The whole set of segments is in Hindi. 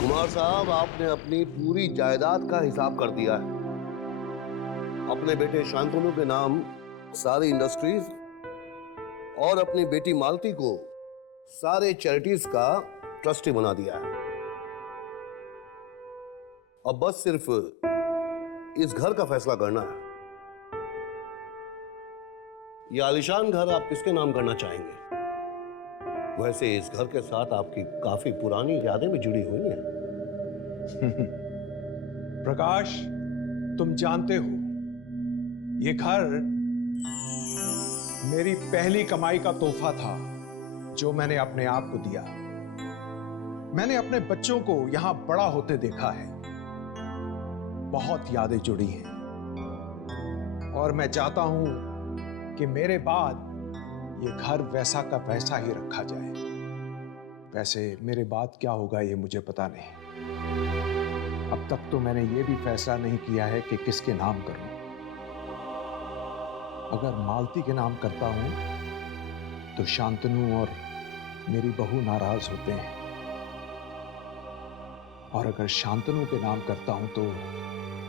कुमार साहब, आपने अपनी पूरी जायदाद का हिसाब कर दिया है। अपने बेटे शांतनु के नाम सारी इंडस्ट्रीज और अपनी बेटी मालती को सारे चैरिटीज का ट्रस्टी बना दिया है। अब बस सिर्फ इस घर का फैसला करना है। यह आलीशान घर आप किसके नाम करना चाहेंगे? वैसे इस घर के साथ आपकी काफी पुरानी यादें भी जुड़ी हुई हैं। प्रकाश, तुम जानते हो ये घर मेरी पहली कमाई का तोहफा था जो मैंने अपने आप को दिया। मैंने अपने बच्चों को यहां बड़ा होते देखा है। बहुत यादें जुड़ी हैं और मैं चाहता हूं कि मेरे बाद ये घर वैसा का वैसा ही रखा जाए। वैसे मेरे बाद क्या होगा ये मुझे पता नहीं। अब तक तो मैंने ये भी फैसला नहीं किया है कि किसके नाम करूं। अगर मालती के नाम करता हूं तो शांतनु और मेरी बहू नाराज होते हैं, और अगर शांतनु के नाम करता हूं तो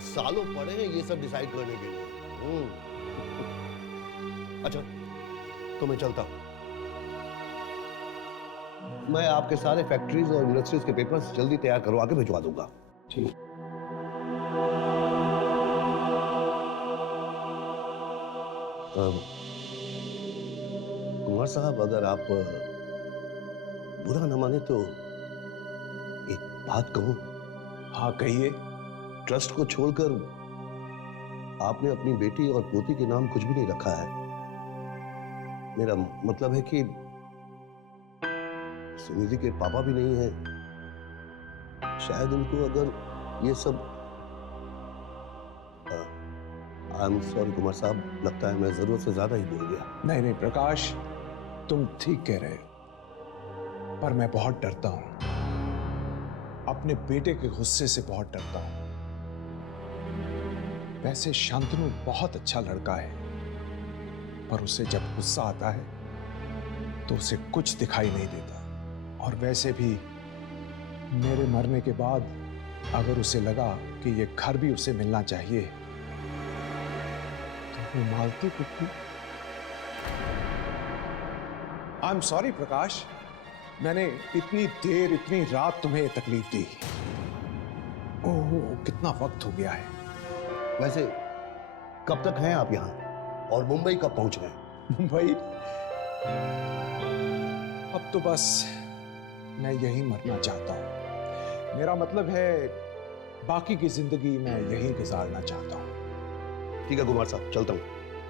सालों पड़े हैं ये सब डिसाइड करने के लिए। अच्छा, तो मैं चलता हूं। मैं आपके सारे फैक्ट्रीज और इंडस्ट्रीज के पेपर्स जल्दी तैयार करवा के भिजवा दूंगा। ठीक। कुमार साहब, अगर आप बुरा न माने तो एक बात कहूं? हाँ, कहिए। ट्रस्ट को छोड़कर आपने अपनी बेटी और पोती के नाम कुछ भी नहीं रखा है। मेरा मतलब है कि सुनिधि के पापा भी नहीं हैं। शायद उनको अगर ये सब आई एम सॉरी कुमार साहब, लगता है मैं जरूरत से ज्यादा ही बोल गया। नहीं नहीं प्रकाश, तुम ठीक कह रहे हो, पर मैं बहुत डरता हूं। अपने बेटे के गुस्से से बहुत डरता हूं। वैसे शांतनु बहुत अच्छा लड़का है, पर उसे जब गुस्सा आता है तो उसे कुछ दिखाई नहीं देता। और वैसे भी मेरे मरने के बाद अगर उसे लगा कि ये घर भी उसे मिलना चाहिए तो वो मालती को क्यों? आई एम सॉरी प्रकाश, मैंने इतनी देर इतनी रात तुम्हें तकलीफ दी। ओह, कितना वक्त हो गया है। वैसे कब तक हैं आप यहाँ और मुंबई कब पहुंच गए? मुंबई? अब तो बस मैं यहीं मरना चाहता हूं। मेरा मतलब है बाकी की जिंदगी मैं यहीं गुजारना चाहता हूं। ठीक है कुमार साहब, चलता हूँ।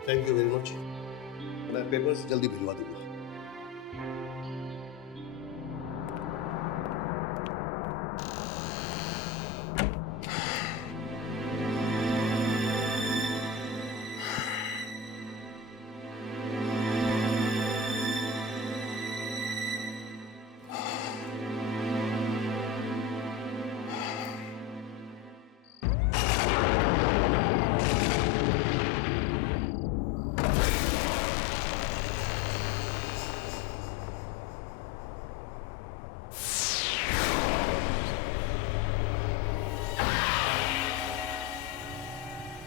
Thank you very much. मैं पेपर्स जल्दी भिजवा दूंगा।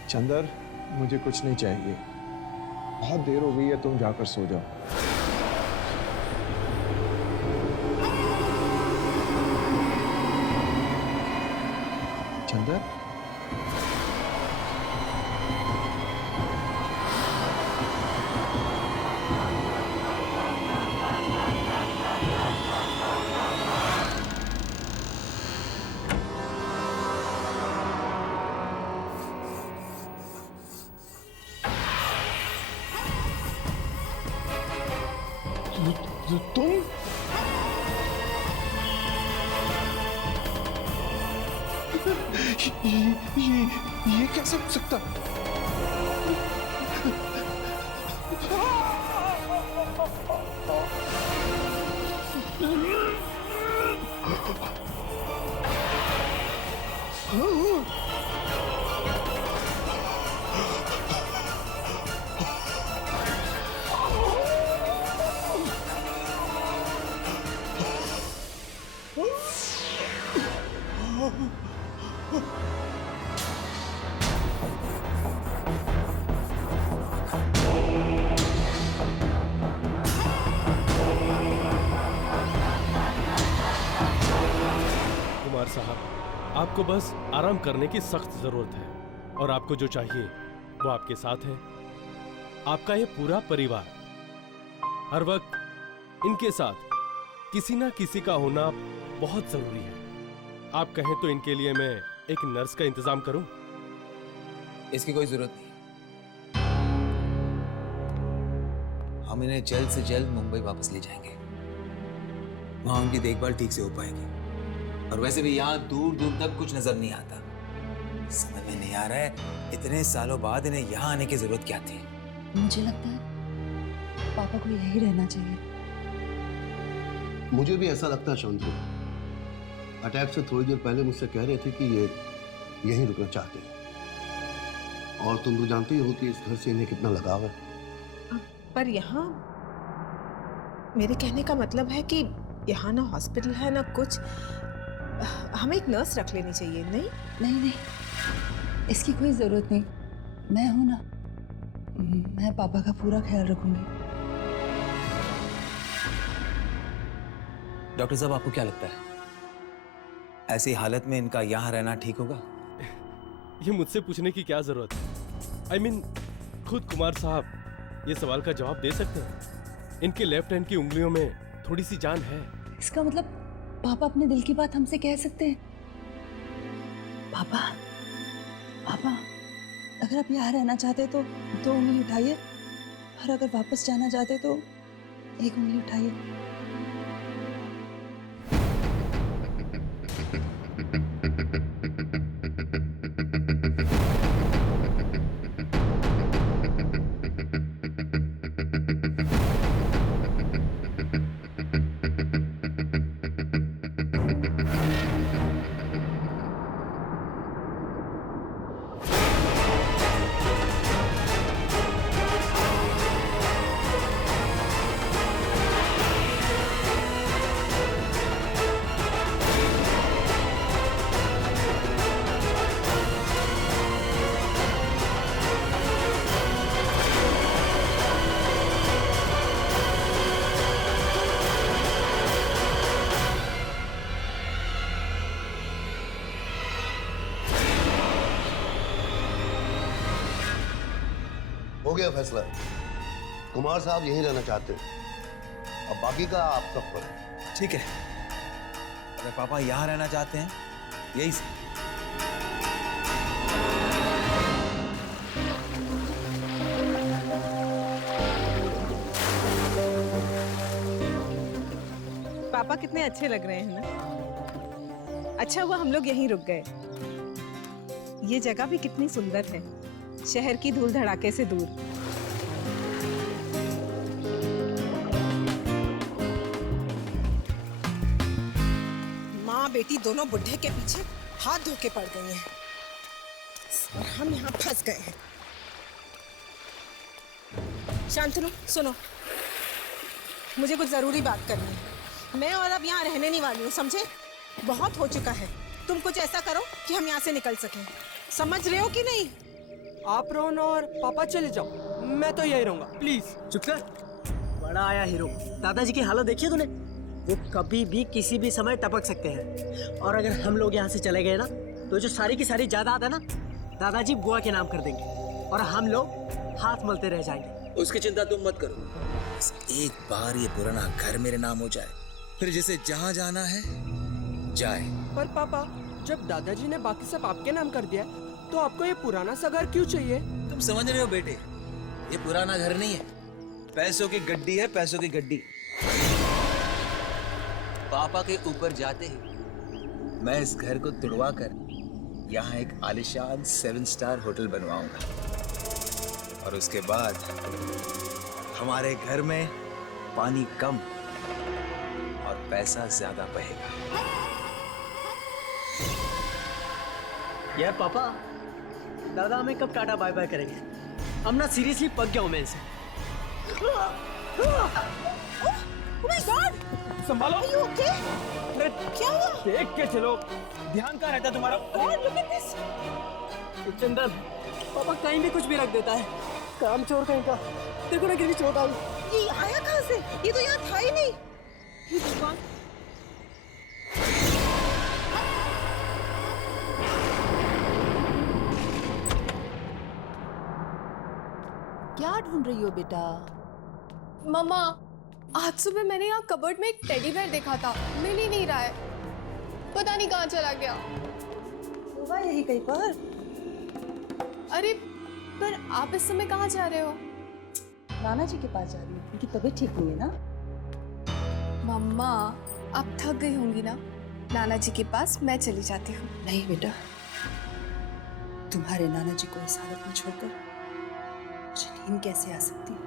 चंदर, मुझे कुछ नहीं चाहिए। बहुत देर हो गई है, तुम जाकर सो जाओ। चंदर, तुम? ये कैसे हो सकता? आपको बस आराम करने की सख्त जरूरत है और आपको जो चाहिए वो आपके साथ है। आपका ये पूरा परिवार हर वक्त इनके साथ किसी ना किसी का होना बहुत जरूरी है। आप कहें तो इनके लिए मैं एक नर्स का इंतजाम करूं? इसकी कोई जरूरत नहीं। हम इन्हें जल्द से जल्द मुंबई वापस ले जाएंगे। वहां उनकी देखभाल ठीक से हो पाएगी। और वैसे भी यहाँ दूर दूर तक कुछ नजर नहीं आता। समझ में नहीं आ रहा है इतने सालों बाद इन्हें यहाँ आने की जरूरत क्या थी। मुझे लगता है पापा को यही रहना चाहिए। मुझे भी ऐसा लगता है शांति। अटैक से थोड़ी देर पहले मुझसे कह रहे थे कि ये यहीं रुकना चाहते हैं। और तुम तो जानती हो कि इस घर से इन्हें कितना लगाव है। पर यहाँ मेरे कहने का मतलब है कि यहाँ ना हॉस्पिटल है ना कुछ। हमें एक नर्स रख लेनी चाहिए। नहीं नहीं नहीं, इसकी कोई जरूरत नहीं। मैं हूं ना, मैं पापा का पूरा ख्याल रखूंगी। डॉक्टर साहब, आपको क्या लगता है ऐसी हालत में इनका यहाँ रहना ठीक होगा? ये मुझसे पूछने की क्या जरूरत है? I mean, खुद कुमार साहब ये सवाल का जवाब दे सकते हैं। इनके लेफ्ट हैंड की उंगलियों में थोड़ी सी जान है। इसका मतलब पापा अपने दिल की बात हमसे कह सकते हैं। पापा पापा, अगर आप यहाँ रहना चाहते तो 2 उंगली उठाइए, और अगर वापस जाना चाहते तो 1 उंगली उठाइए। हो गया फैसला। कुमार साहब यहीं रहना चाहते हैं। अब बाकी का आप सब पर है। ठीक है, अगर पापा यहाँ रहना चाहते हैं यही से। पापा कितने अच्छे लग रहे हैं ना। अच्छा हुआ हम लोग यहीं रुक गए। ये जगह भी कितनी सुंदर है, शहर की धूल धड़ाके से दूर। माँ बेटी दोनों बुढ़े के पीछे हाथ धो के पड़ गई हैं और हम यहाँ फंस गए हैं। शांतनु सुनो, मुझे कुछ जरूरी बात करनी है। मैं और अब यहाँ रहने नहीं वाली हूँ, समझे? बहुत हो चुका है। तुम कुछ ऐसा करो कि हम यहाँ से निकल सकें। समझ रहे हो कि नहीं? आप रोहन और पापा चले जाओ, मैं तो यही रहूंगा। प्लीज चुप कर। बड़ा आया हीरो। दादाजी की हालत देखी तूने? वो कभी भी किसी भी समय टपक सकते हैं। और अगर हम लोग यहाँ से चले गए ना तो जो सारी की सारी जायदाद है ना, दादाजी बुआ के नाम कर देंगे और हम लोग हाथ मलते रह जाएंगे। उसकी चिंता तुम मत करो। बस एक बार ये पुराना घर मेरे नाम हो जाए, फिर जिसे जहाँ जाना है जाए। पर पापा, जब दादाजी ने बाकी सब आपके नाम कर दिया तो आपको ये पुराना सा घर क्यों चाहिए? तुम समझ रहे हो बेटे, ये पुराना घर नहीं है, पैसों की गड्डी है, पैसों की गड्डी। पापा के ऊपर जाते ही मैं इस घर को तुड़वा कर यहाँ एक आलिशान 7 स्टार होटल बनवाऊंगा। और उसके बाद हमारे घर में पानी कम और पैसा ज्यादा बहेगा। यार पापा, दादा हमें कब टाटा बाय बाय करेंगे? हम ना सीरियसली पक गया हूँ मैं इनसे। Oh my God! संभालो। Are you okay? क्या हुआ? देख के चलो, ध्यान कहाँ रहता तुम्हारा? God, look at this! चंदन, पापा कहीं भी कुछ भी रख देता है। काम चोर कहीं का। देखो ना कितनी चोट आई। ये आया कहाँ से? ये तो यहाँ था ही नहीं। हे भगवान! क्या ढूंढ रही हो बेटा? मम्मा, आज सुबह मैंने यहाँ कबर्ड में एक टेडी बेयर देखा था, मिल ही नहीं रहा है, पता नहीं कहाँ चला गया। होगा यही कहीं पर। अरे पर आप इस समय कहाँ जा रहे हो? नाना जी के पास जा रही हूँ, उनकी तबीयत ठीक नहीं है ना। मम्मा, आप थक गई होंगी ना, नाना जी के पास मैं चली जाती हूँ। नहीं बेटा, तुम्हारे नाना जी को इस हालत में छोड़कर मुझे नींद कैसे आ सकती है?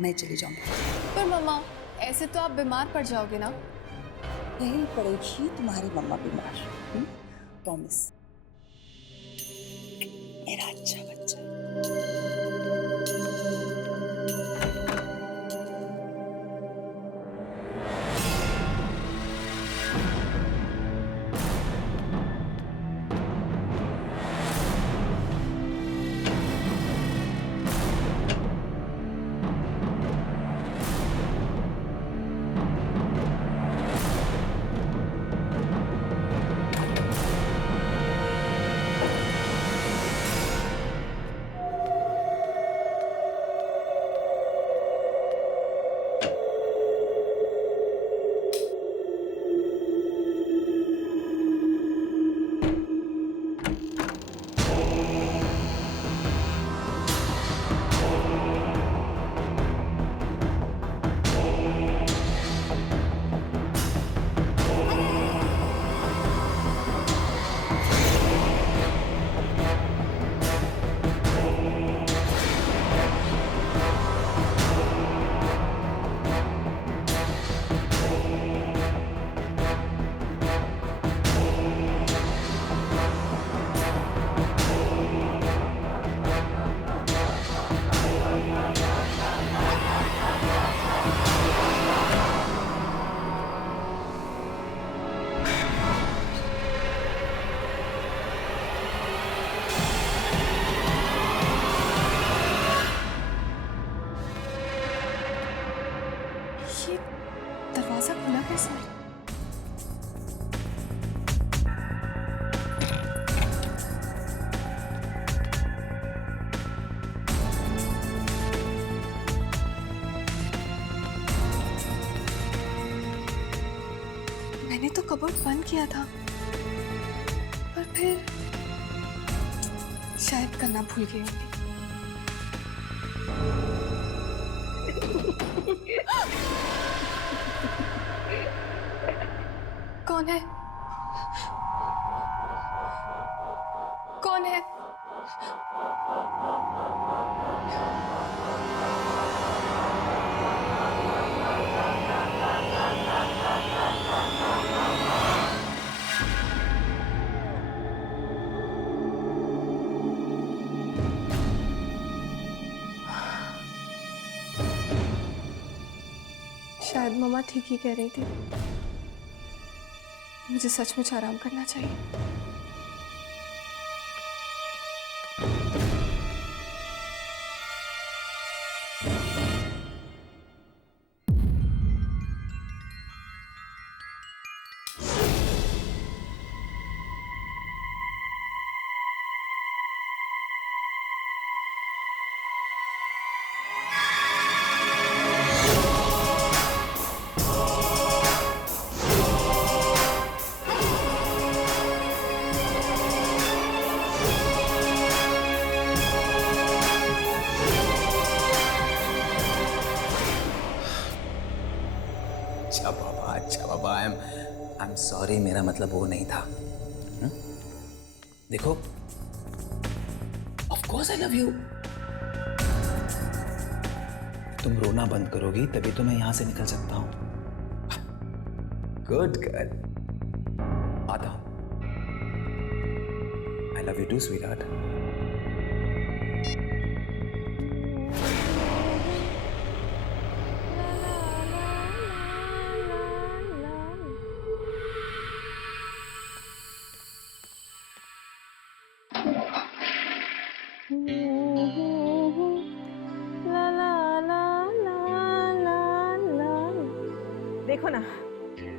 मैं चली जाऊंगी। पर मम्मा, ऐसे तो आप बीमार पड़ जाओगे ना। नहीं पड़ेगी तुम्हारी मम्मा बीमार, प्रॉमिस। मेरा अच्छा बच्चा। दरवाजा खुला कैसे? मैंने तो कबर्ड बंद किया था, पर फिर शायद करना भूल गई होंगी। कौन है? कौन है? शायद मम्मा ठीक ही कह रही थी, मुझे सचमुच आराम करना चाहिए। अच्छा बाबा, आई एम सॉरी, मेरा मतलब वो नहीं था। देखो, of course I love you. तुम रोना बंद करोगी तभी तो मैं यहां से निकल सकता हूं। गुड गर्ल, आता हूं। I love you too sweetheart. देखो ना,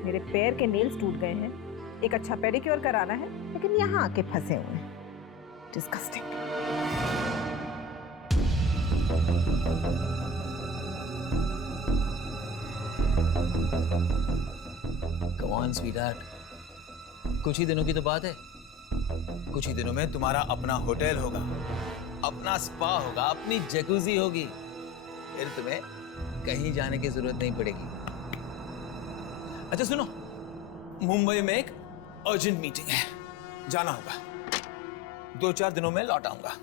मेरे पैर के नेल्स टूट गए हैं, एक अच्छा पेडिक्योर कराना है, लेकिन यहाँ आके फंसे हुए हैं। डिस्गस्टिंग। Come on, sweetheart. कुछ ही दिनों की तो बात है। कुछ ही दिनों में तुम्हारा अपना होटल होगा, अपना स्पा होगा, अपनी जकूजी होगी। फिर तुम्हें कहीं जाने की जरूरत नहीं पड़ेगी। अच्छा सुनो, मुंबई में एक अर्जेंट मीटिंग है, जाना होगा। 2-4 दिनों में लौट आऊंगा।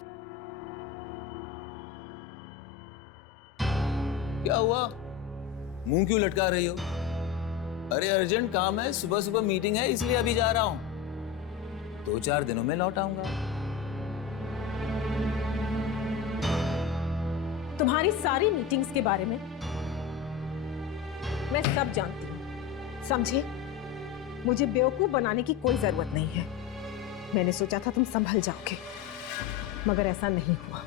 क्या हुआ? मुंह क्यों लटका रही हो? अरे अर्जेंट काम है, सुबह सुबह मीटिंग है, इसलिए अभी जा रहा हूं। 2-4 दिनों में लौट आऊंगा। तुम्हारी सारी मीटिंग्स के बारे में मैं सब जानती हूँ, समझे? मुझे बेवकूफ बनाने की कोई जरूरत नहीं है। मैंने सोचा था तुम संभल जाओगे, मगर ऐसा नहीं हुआ।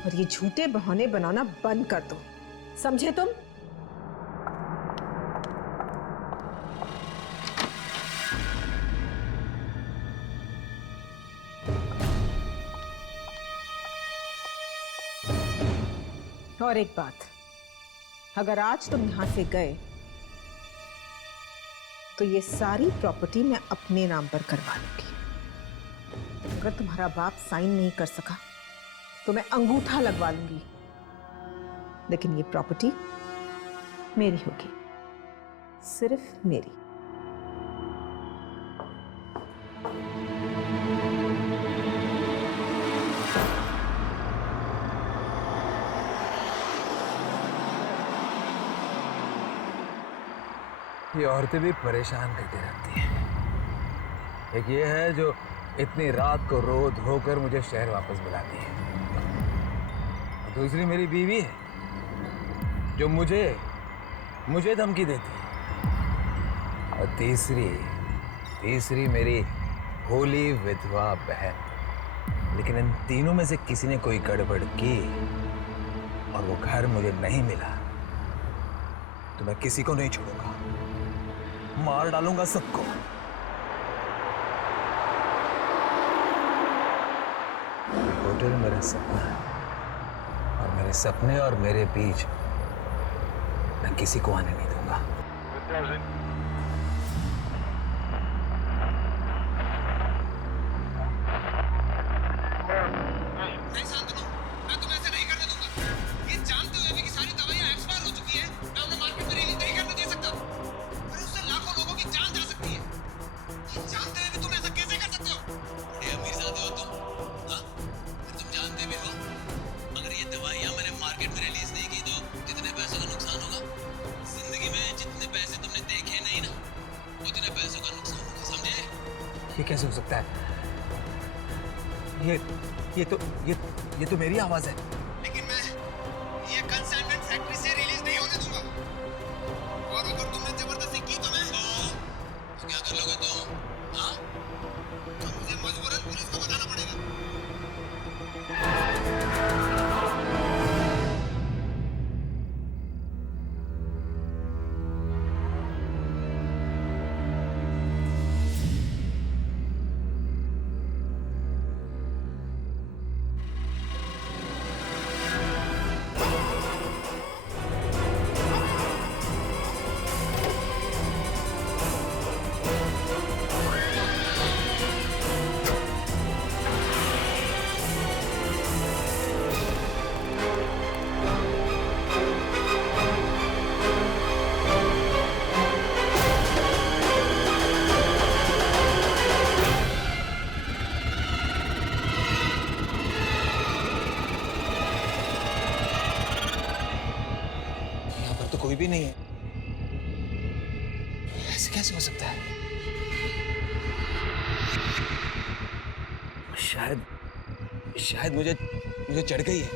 और ये झूठे बहाने बनाना बंद कर दो, समझे तुम? और एक बात, अगर आज तुम यहां से गए तो ये सारी प्रॉपर्टी मैं अपने नाम पर करवा लूंगी। अगर तुम्हारा बाप साइन नहीं कर सका तो मैं अंगूठा लगवा लूंगी, लेकिन ये प्रॉपर्टी मेरी होगी, सिर्फ मेरी। ये औरतें भी परेशान करती रहती हैं। एक ये है जो इतनी रात को रो धोकर मुझे शहर वापस बुलाती है। और दूसरी मेरी बीवी है जो मुझे धमकी देती है। और तीसरी मेरी भोली विधवा बहन। लेकिन इन तीनों में से किसी ने कोई गड़बड़ की और वो घर मुझे नहीं मिला तो मैं किसी को नहीं छोड़ूंगा, मार डालूंगा सबको। होटल मेरा सपना है और मेरे सपने और मेरे बीच मैं किसी को आने नहीं दूंगा। ये कैसे हो सकता है? ये तो मेरी आवाज है। लेकिन मैं ये कंसाइनमेंट फैक्ट्री से रिलीज नहीं होने दूंगा। और अगर तुमने जबरदस्ती की तो क्या कर लोगे तुम? हाँ? तो मुझे मजबूरन पुलिस को बताना पड़ेगा। कोई भी नहीं है। ऐसे कैसे हो सकता है? शायद मुझे चढ़ गई है।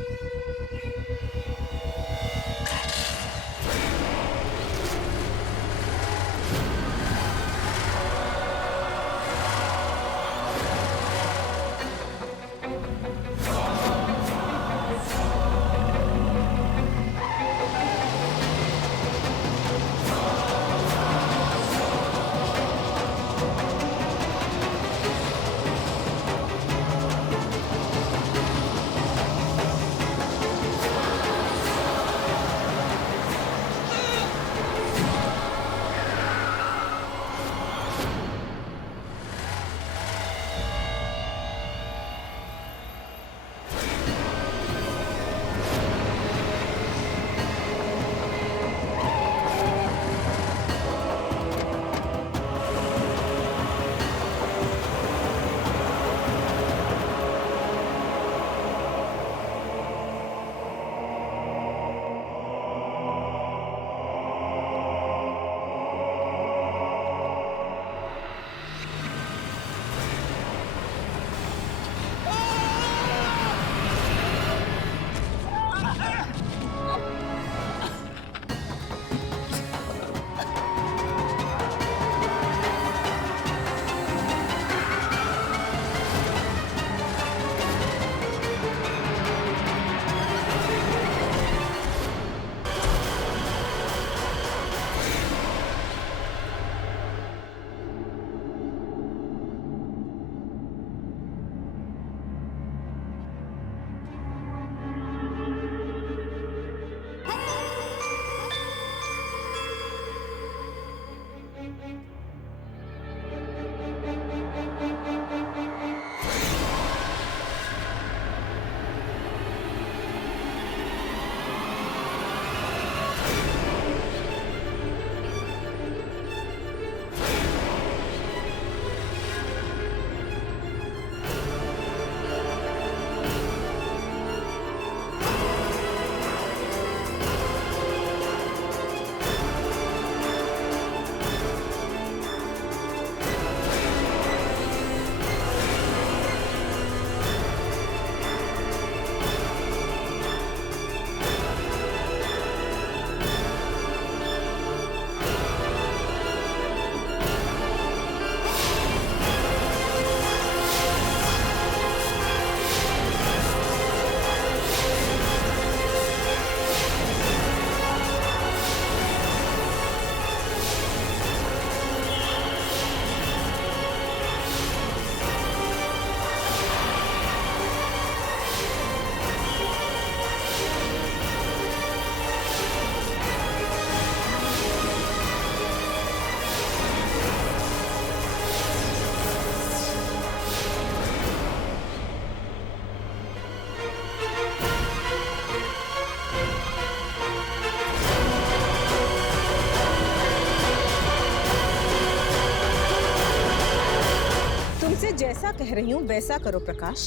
जैसा कह रही हूँ वैसा करो प्रकाश।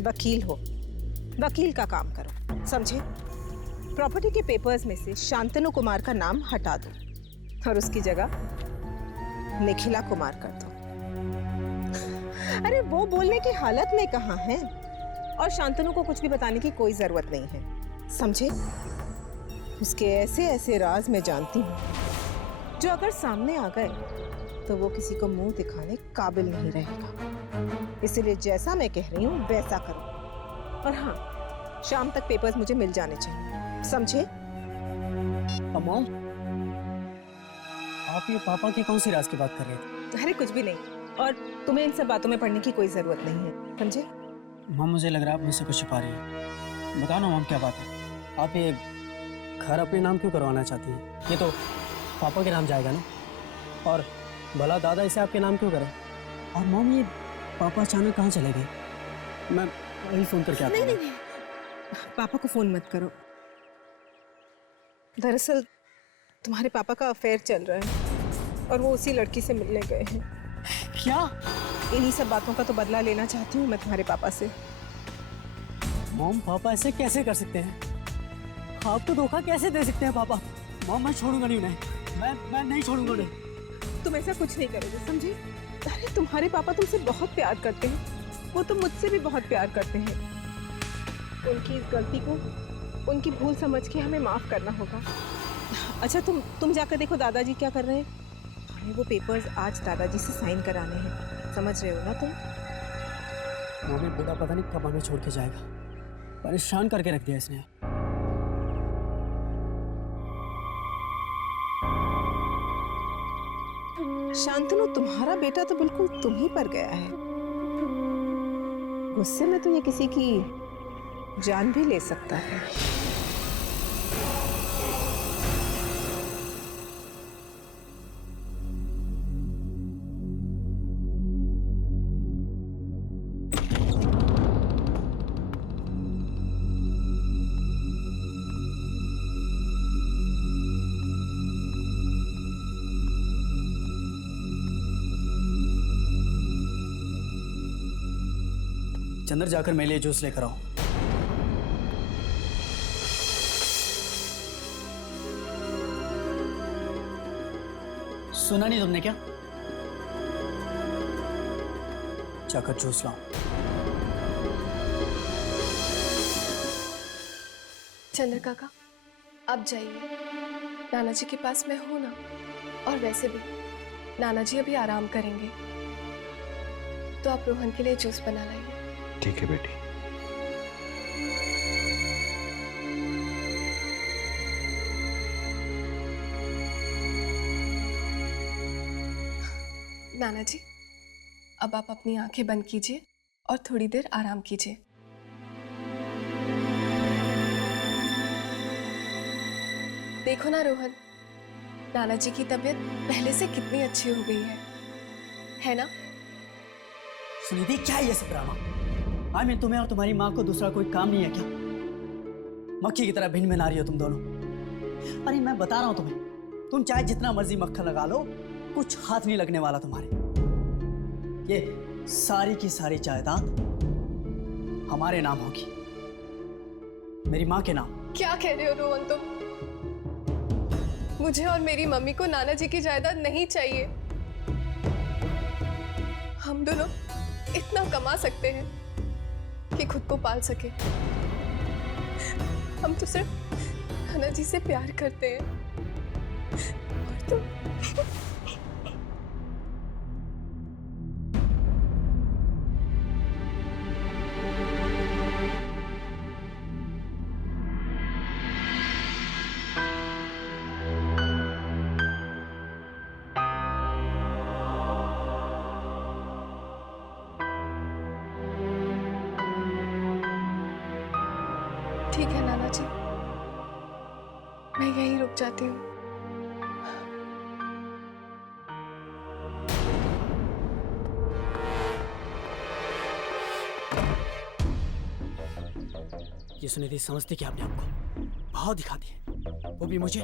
वकील हो, वकील का काम करो, समझे? प्रॉपर्टी के पेपर्स में से शांतनु कुमार का नाम हटा दो और उसकी जगह निखिला कुमार कर दो। अरे वो बोलने की हालत में कहाँ है, और शांतनु को कुछ भी बताने की कोई जरूरत नहीं है, समझे? उसके ऐसे ऐसे राज मैं जानती हूँ जो अगर सामने आ गए तो वो किसी को मुंह दिखाने काबिल नहीं रहेगा। इसलिए जैसा मैं कह रही हूँ वैसा करो। और हाँ, शाम तक पेपर्स मुझे मिल जाने चाहिए, समझे? मॉम, आप ये पापा के कौन सी राज की बात कर रहे थे? अरे कुछ भी नहीं, और तुम्हें इन सब बातों में पढ़ने की कोई जरूरत नहीं है, समझे? मॉम, मुझे लग रहा है आप मुझसे कुछ छुपा रही हैं। बताओ ना मॉम, क्या बात है? आप ये घर अपने नाम क्यों करवाना चाहती हैं? ये तो पापा के नाम जाएगा ना, और भला दादा इसे आपके नाम क्यों करें? और मॉम, ये पापा अचानक कहाँ चले गए? मैं वही फोन करके आता हूँ। नहीं, पापा को फोन मत करो। दरअसल तुम्हारे पापा का अफेयर चल रहा है और वो उसी लड़की से मिलने गए हैं। क्या? इन्हीं सब बातों का तो बदला लेना चाहती हूँ मैं तुम्हारे पापा से। मॉम, पापा ऐसे कैसे कर सकते हैं? आपको धोखा कैसे दे सकते हैं पापा? मॉम, मैं छोड़ूंगा नहीं उन्हें, मैं नहीं छोड़ूंगा उन्हें। तुम ऐसा कुछ नहीं करोगे, समझे? अरे तुम्हारे पापा तुमसे बहुत प्यार करते हैं, वो तो मुझसे भी बहुत प्यार करते हैं। उनकी इस गलती को, उनकी भूल समझ के हमें माफ करना होगा। अच्छा, तुम जाकर देखो दादाजी क्या कर रहे हैं। हमें वो पेपर्स आज दादाजी से साइन कराने हैं, समझ रहे हो ना तुम? मम्मी, बूढ़ा पता नहीं कब हमें छोड़ के जाएगा, परेशान करके रख दिया इसने। शांतनु, तुम्हारा बेटा तो बिल्कुल तुम ही पर गया है। गुस्से में तो ये किसी की जान भी ले सकता है। चंदर, जाकर मेरे लिए जूस लेकर आओ। सुना नहीं तुमने क्या? जाकर जूस लाओ। चंद्र काका, आप जाइए, नाना जी के पास मैं हूं ना। और वैसे भी नाना जी अभी आराम करेंगे, तो आप रोहन के लिए जूस बना लाइए। ठीक है बेटी। नाना जी, अब आप अपनी आंखें बंद कीजिए और थोड़ी देर आराम कीजिए। देखो ना रोहन, नाना जी की तबीयत पहले से कितनी अच्छी हो गई है ना? सुनिधि, क्या है ये सब ड्रामा? मैं तुम्हें और तुम्हारी माँ को दूसरा कोई काम नहीं है क्या? मक्खी की तरह भिन्न भिन्न आ रही हो तुम दोनों। अरे मैं बता रहा हूं तुम्हें, तुम चाहे जितना मर्जी मक्खन लगा लो, कुछ हाथ नहीं लगने वाला तुम्हारे। ये सारी की सारी जायदाद हमारे नाम होगी, मेरी माँ के नाम। क्या कह रहे हो रोहन तुम? मुझे और मेरी मम्मी को नाना जी की जायदाद नहीं चाहिए। हम दोनों इतना कमा सकते हैं कि खुद को पाल सके। हम तो सिर्फ नाना जी से प्यार करते हैं। और तुम ठीक है नाना जी, मैं यहीं रुक जाती हूँ। ये सुनिधि समझती क्या अपने आप को? भाव दिखाती है, वो भी मुझे।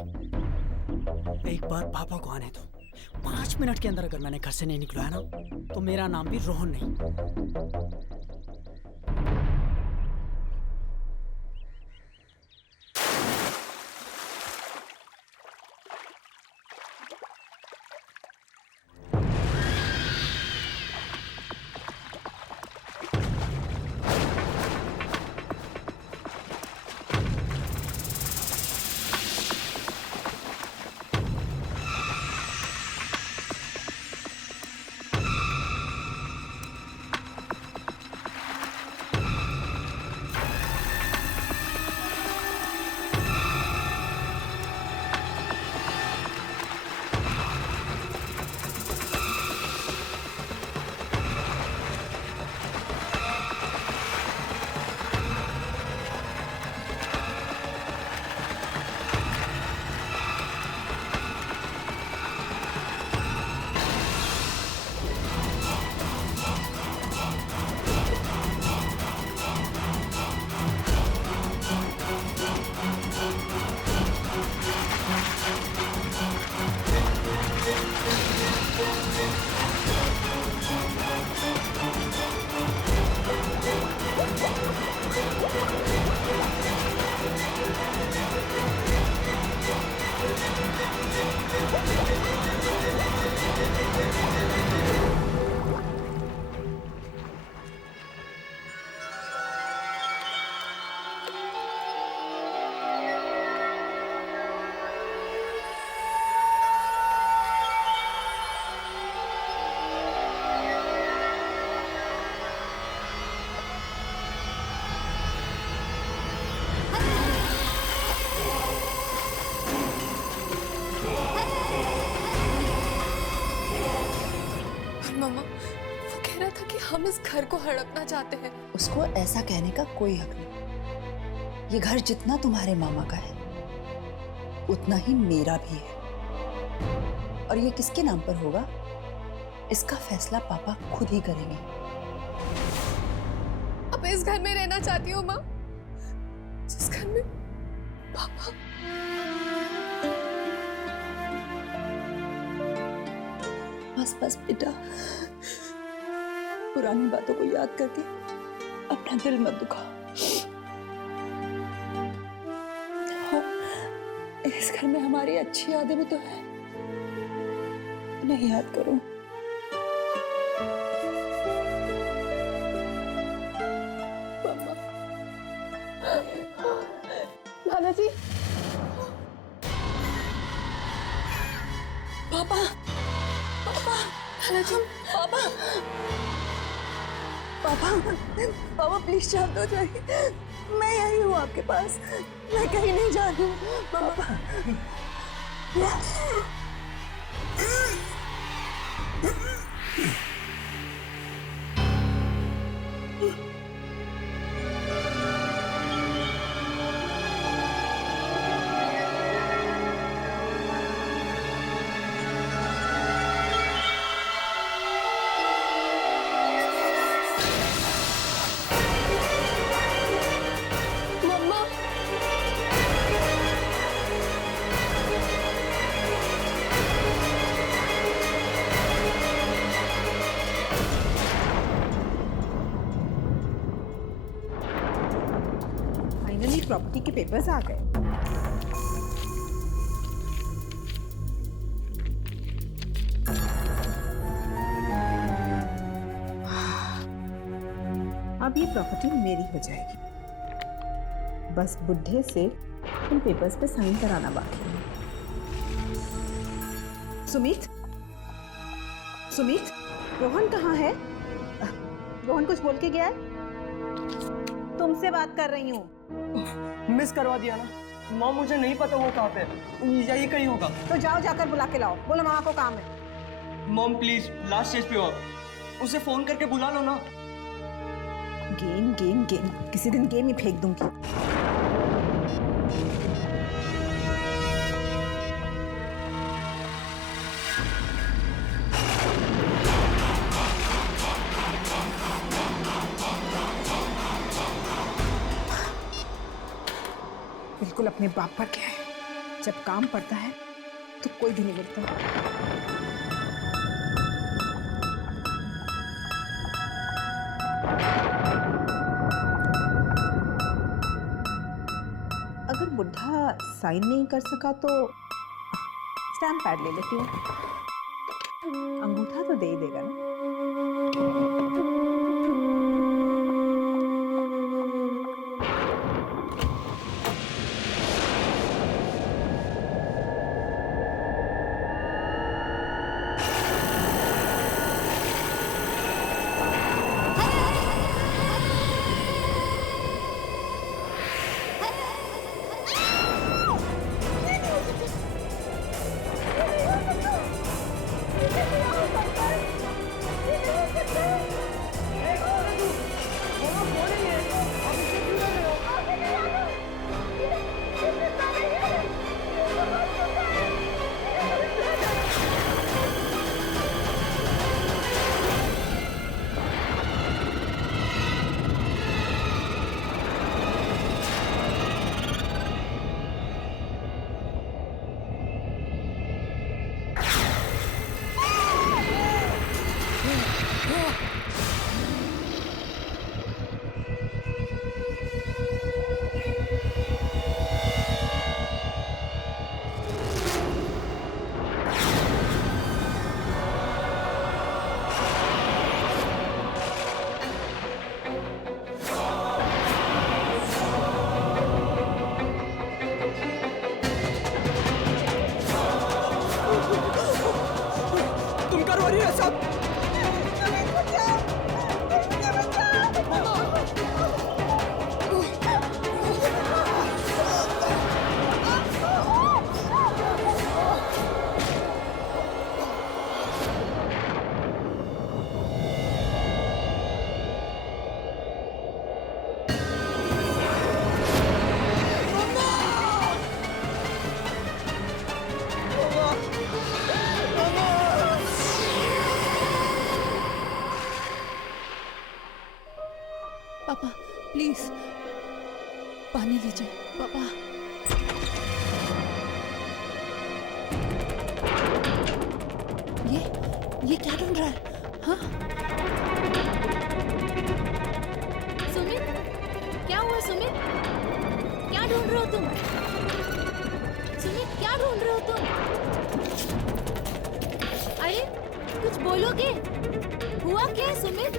एक बार पापा को आने दो, 5 मिनट के अंदर अगर मैंने घर से नहीं निकला है ना, तो मेरा नाम भी रोहन नहीं। मामा वो कह रहा था कि हम इस घर को हड़पना चाहते हैं। उसको ऐसा कहने का कोई हक नहीं। ये घर जितना तुम्हारे मामा का है उतना ही मेरा भी है, और ये किसके नाम पर होगा इसका फैसला पापा खुद ही करेंगे। अब इस घर में रहना चाहती हूँ माँ, जिस घर में पापा। बस बस बेटा, पुरानी बातों को याद करके अपना दिल मत दुखाओ। इस घर में हमारी अच्छी यादें भी तो है, उन्हें याद करो। नाना जी, पापा, पापा, नाना जी, पापा, पापा, पापा प्लीज शांत हो जाइए। मैं यही हूँ आपके पास, मैं कहीं नहीं जा रही हूँ पापा। फाइनली प्रॉपर्टी के पेपर्स आ गए। अब ये प्रॉपर्टी मेरी हो जाएगी। बस बुढ़े से इन पेपर्स पे साइन कराना बाकी है। सुमित, सुमित, रोहन कहाँ है? रोहन कुछ बोल के गया है? तुमसे बात कर रही हूँ। मिस करवा दिया ना माँ, मुझे नहीं पता वो कहाँ पे, यही कहीं होगा। तो जाओ, जाकर बुला के लाओ। बोलो मामा को काम है। मॉम प्लीज लास्ट स्टेज पे हो आप, उसे फोन करके बुला लो ना। गेम गेम गेम, किसी दिन गेम ही फेंक दूंगी। बिल्कुल अपने बाप पर क्या है, जब काम पड़ता है तो कोई भी नहीं मिलता। अगर बुढ़ा साइन नहीं कर सका तो स्टैम्प पैड ले लेती हूँ, अंगूठा तो दे ही देगा ना। तुम करो रही है सब। पापा प्लीज पानी लीजिए पापा। ये क्या ढूंढ रहा है? हाँ सुमित, क्या हुआ सुमित? क्या ढूंढ रहे हो तुम? सुमित, क्या ढूंढ रहे हो तुम? अरे कुछ बोलोगे? हुआ क्या सुमित?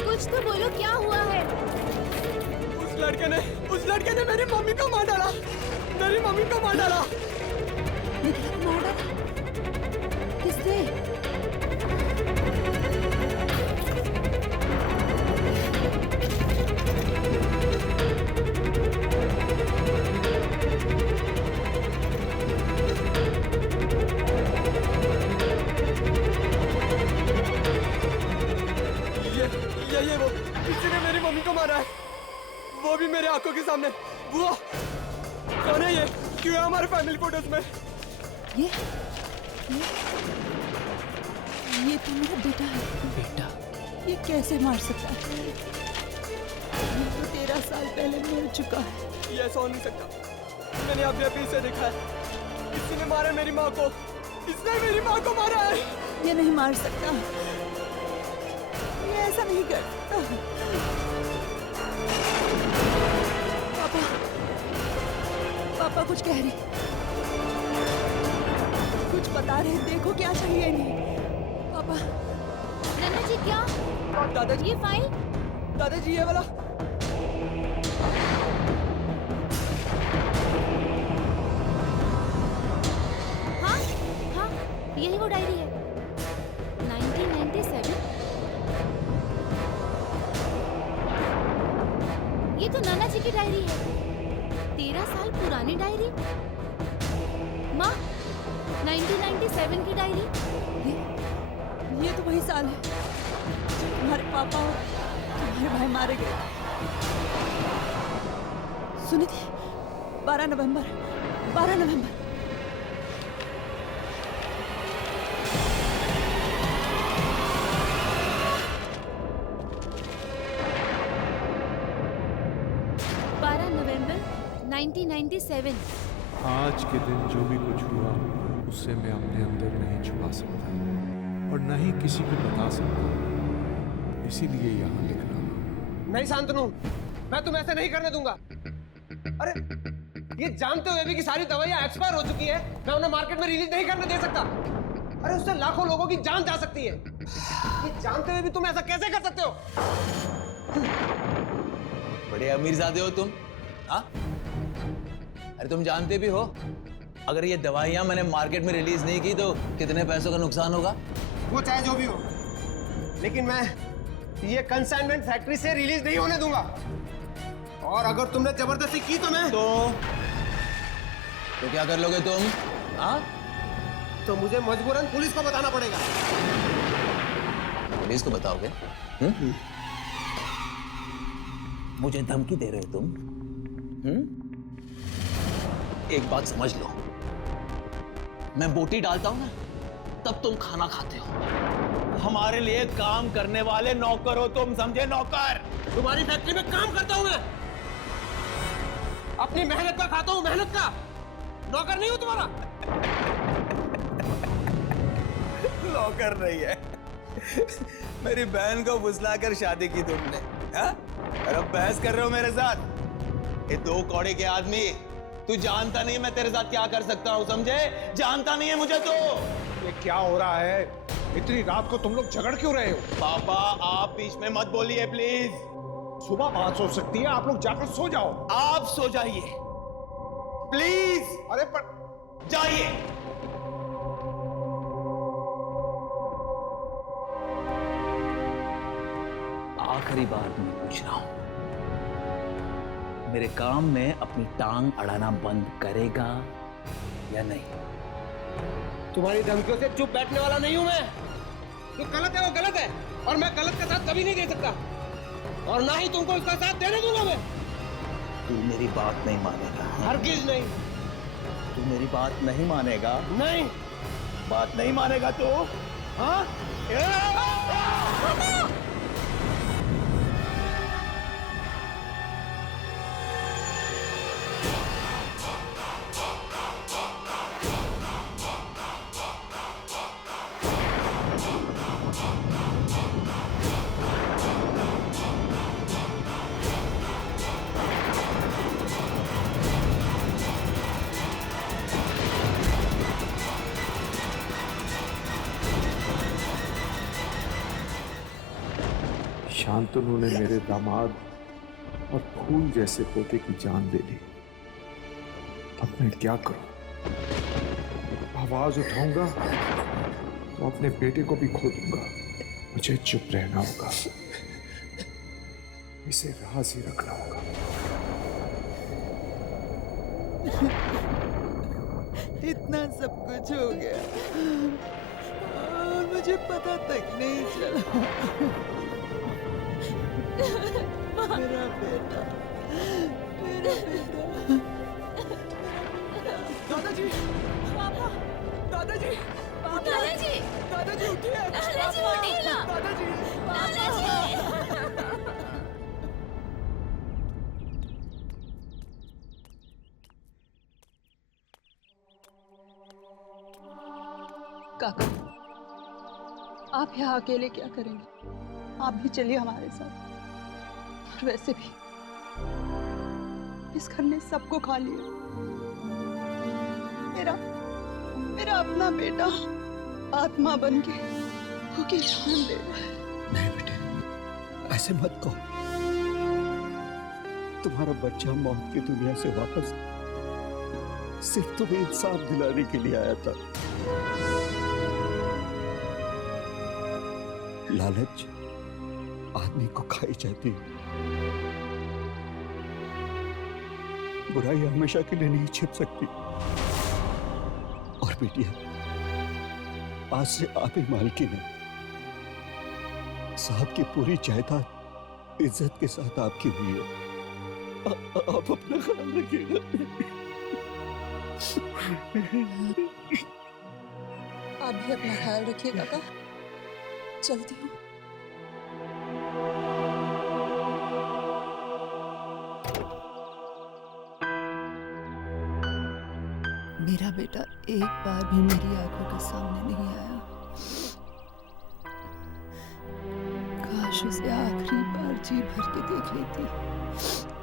कुछ तो बोलो, क्या हुआ है? उस लड़के ने मेरी मम्मी को मार डाला। मेरी मम्मी को मार डाला। मार डाला? किसने? ये वो किसी ने मेरी मम्मी को मारा है, वो भी मेरे आंखों के सामने। वो कौन है? ये क्यों है हमारे फैमिली फोटोज में? ये तो मेरा बेटा है। बेटा? ये कैसे मार सकता है? ये तो 13 साल पहले मर चुका है। ये ऐसा हो नहीं सकता। मैंने अभी अभी इसे देखा है। किसी ने मारा मेरी माँ को। इसने मेरी माँ को मारा है। ये नहीं मार सकता, ये ऐसा नहीं कर सकता। पापा कुछ कह रही, कुछ बता रहे, देखो क्या चाहिए इन्हें। पापा। नन्ना जी क्या? दादाजी, ये फाइल? दादाजी ये वाला। हाँ हाँ, यही वो डायरी है। 1997। ये तो नाना जी की डायरी है। 13 साल पुरानी डायरी। माँ, 1997 की डायरी। ये तो वही साल है जब तुम्हारे पापा और तुम्हारे भाई मारे गए। सुनी थी? 12 नवंबर। नवंबर 1997। आज के दिन जो भी कुछ हुआ उससे मैं अपने अंदर नहीं छुपा सकता और न ही किसी को बता सकता, इसीलिए यहाँ लिख रहा हूँ। नहीं शांतनु, मैं तुम्हें ऐसे नहीं करने दूंगा। अरे ये जानते हुए भी कि सारी दवाइयां एक्सपायर हो चुकी है, मैं उन्हें मार्केट में रिलीज नहीं करने दे सकता। अरे उससे लाखों लोगों की जान जा सकती है। ये जानते हुए भी तुम ऐसा कैसे कर सकते हो? बड़े अमीरजादे हो तुम, हाँ? अरे तुम जानते भी हो अगर ये दवाइयां मैंने मार्केट में रिलीज नहीं की तो कितने पैसों का नुकसान होगा? वो चाहे जो भी हो, लेकिन मैं ये कंसाइनमेंट फैक्ट्री से रिलीज नहीं होने दूंगा। और अगर तुमने जबरदस्ती की तो मैं तो क्या कर लोगे तुम, हाँ? तो मुझे मजबूरन पुलिस को बताना पड़ेगा। पुलिस को बताओगे? मुझे धमकी दे रहे हो तुम? एक बात समझ लो, मैं बोटी डालता हूं ना तब तुम खाना खाते हो। हमारे लिए काम करने वाले नौकर हो तुम, समझे? नौकर। तुम्हारी फैक्ट्री में काम करता हूं मैं, अपनी मेहनत का खाता हूं, मेहनत का। नौकर नहीं हूं तुम्हारा। नौकर नहीं है। मेरी बहन को फुसलाकर शादी की तुमने, हाँ? और अब बहस कर रहे हो मेरे साथ? ये दो कौड़े के आदमी, तू जानता नहीं मैं तेरे साथ क्या कर सकता हूँ, समझे? जानता नहीं है मुझे तो। ये क्या हो रहा है? इतनी रात को तुम लोग झगड़ क्यों रहे हो? पापा आप बीच में मत बोलिए प्लीज। सुबह बात हो सकती है, आप लोग जाकर सो जाओ। आप सो जाइए प्लीज। अरे पर जाइए। आखिरी बार मैं पूछ रहा हूं, मेरे काम में अपनी टांग अड़ाना बंद करेगा या नहीं? तुम्हारी धमकियों से चुप बैठने वाला नहीं हूं मैं। जो गलत है वो गलत है, और मैं गलत का साथ कभी नहीं दे सकता, और ना ही तुमको इसका साथ देने दूंगा मैं। तू मेरी बात नहीं मानेगा। हरगिज नहीं। तू मेरी बात नहीं मानेगा? नहीं। बात नहीं मानेगा तू? हाँ? शांतनु ने मेरे दामाद और फूल जैसे पोते की जान ले ली। अब मैं क्या करूं? आवाज उठाऊंगा तो अपने बेटे को भी खो दूंगा। मुझे चुप रहना होगा, इसे राज ही रखना होगा। इतना सब कुछ हो गया और मुझे पता तक नहीं चला। मेरा बेटा, मेरा बेटा। दादाजी, पापा, दादाजी, दादाजी, दादाजी उठिए। दादाजी उठिए ना। दादाजी, दादाजी। काका, आप यहाँ अकेले क्या करेंगे? आप भी चलिए हमारे साथ। और वैसे भी इस घर ने सबको खा लिया। मेरा अपना बेटा आत्मा बन के भूखी जान दे रहा है। नहीं बेटे, ऐसे मत कहो। तुम्हारा बच्चा मौत की दुनिया से वापस सिर्फ तुम्हें इंसाफ दिलाने के लिए आया था। लालच आदमी को खाई जाती है। बुराई हमेशा के लिए नहीं छिप सकती। और बेटिया, आज से आप ही मालकिन हैं। साहब की पूरी जायदाद इज्जत के साथ आपकी हुई है। आप अपना ख्याल रखिएगा। आप भी अपना ख्याल रखिए काका। चलती हूँ। मेरा बेटा एक बार भी मेरी आंखों के सामने नहीं आया। काश उसे आखिरी बार जी भर के देख लेती।